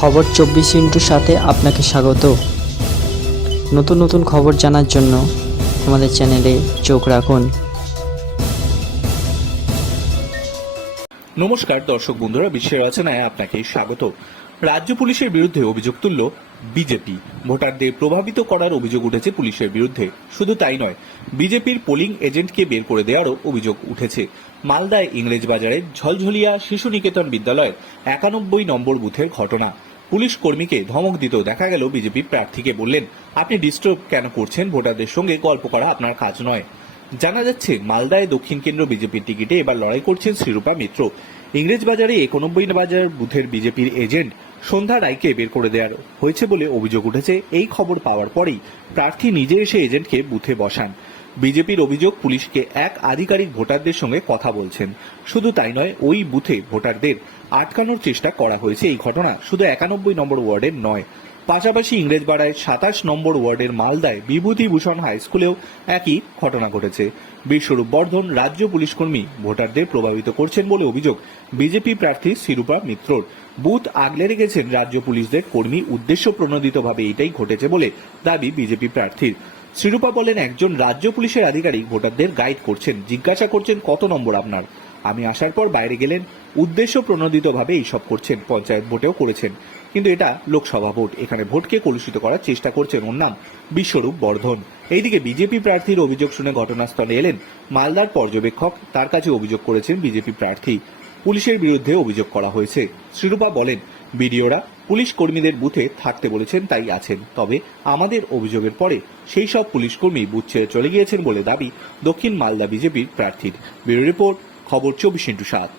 খবর চব্বিশ ইন্টুর সাথে আপনাকে স্বাগত। নতুন নতুন খবর জানার জন্য আমাদের চ্যানেলে চোখ রাখুন। নমস্কার, দর্শক বন্ধুরা বিশ্বের রচনায় আপনাকে স্বাগত। রাজ্য পুলিশের বিরুদ্ধে অভিযোগ তুলল বিজেপি। ভোটারদের প্রভাবিত করার অভিযোগ উঠেছে পুলিশের বিরুদ্ধে। শুধু তাই নয়, বিজেপির পোলিং এজেন্টকে বের করে দেওয়ারও অভিযোগ উঠেছে। মালদায় ইংরেজ বাজারের ঝলঝলিয়া শিশু নিকেতন বিদ্যালয়ের একানব্বই নম্বর বুথের ঘটনা। পুলিশ কর্মীকে ধমক দিতেও দেখা গেল, বিজেপি প্রার্থীকে বললেন, আপনি ডিস্টার্ব কেন করছেন? ভোটারদের সঙ্গে গল্প করা আপনার কাজ নয়। জানা যাচ্ছে, মালদায় দক্ষিণ কেন্দ্র বিজেপির টিকিটে এবার লড়াই করছেন শ্রীরূপা মিত্র। ইংরেজ বাজারে একানব্বই বাজার বুথের বিজেপির এজেন্ট সন্ধ্যা রায়কে বের করে দেওয়ার হয়েছে বলে অভিযোগ উঠেছে। এই খবর পাওয়ার পরেই প্রার্থী নিজে এসে এজেন্টকে বুথে বসান। বিজেপির অভিযোগ, পুলিশকে এক আধিকারিক ভোটারদের সঙ্গে কথা বলছেন। শুধু তাই নয়, ওই বুথে ভোটারদের আটকানোর চেষ্টা করা হয়েছে। এই ঘটনা শুধু একানব্বই নম্বর ওয়ার্ডের নয়, পাশাপাশি ইংরেজপাড়ায় সাতাশ নম্বর ওয়ার্ডের মালদায় বিভূতিভূষণ হাই স্কুলেও একই ঘটনা ঘটেছে। বিশ্বরূপ বর্ধন রাজ্য পুলিশ কর্মী ভোটারদের প্রভাবিত করছেন বলে অভিযোগ বিজেপি প্রার্থী শিরূপা মিত্রর। বুথ আগলে রেখেছেন রাজ্য পুলিশদের কর্মী উদ্দেশ্য প্রণোদিতভাবে এটাই ঘটেছে বলে দাবি বিজেপি প্রার্থীর। শিরূপা বলেন, একজন রাজ্য পুলিশের আধিকারিক ভোটারদের গাইড করছেন, জিজ্ঞাসা করছেন কত নম্বর আপনার। আমি আসার পর বাইরে গেলেন, উদ্দেশ্য প্রণোদিতভাবে এইসব করছেন, পঞ্চায়েত ভোটেও করেছেন। কিন্তু এটা লোকসভা ভোট, এখানে ভোটকে কলুষিত করার চেষ্টা করছেন ওর নাম বিশ্বরূপ বর্ধন। এইদিকে বিজেপি প্রার্থীর অভিযোগ শুনে ঘটনাস্থলে এলেন মালদার পর্যবেক্ষক, তার কাছে অভিযোগ করেছেন বিজেপি প্রার্থী। পুলিশের বিরুদ্ধে অভিযোগ করা হয়েছে। শ্রীরূপা বলেন বিডিওরা পুলিশ কর্মীদের বুথে থাকতে বলেছেন তাই আছেন। তবে আমাদের অভিযোগের পরে সেই সব পুলিশ কর্মী বুথ ছেড়ে চলে গিয়েছেন বলে দাবি দক্ষিণ মালদা বিজেপির প্রার্থীর। ব্যুরো রিপোর্ট, খবর চব্বিশ ইন্টু সাত।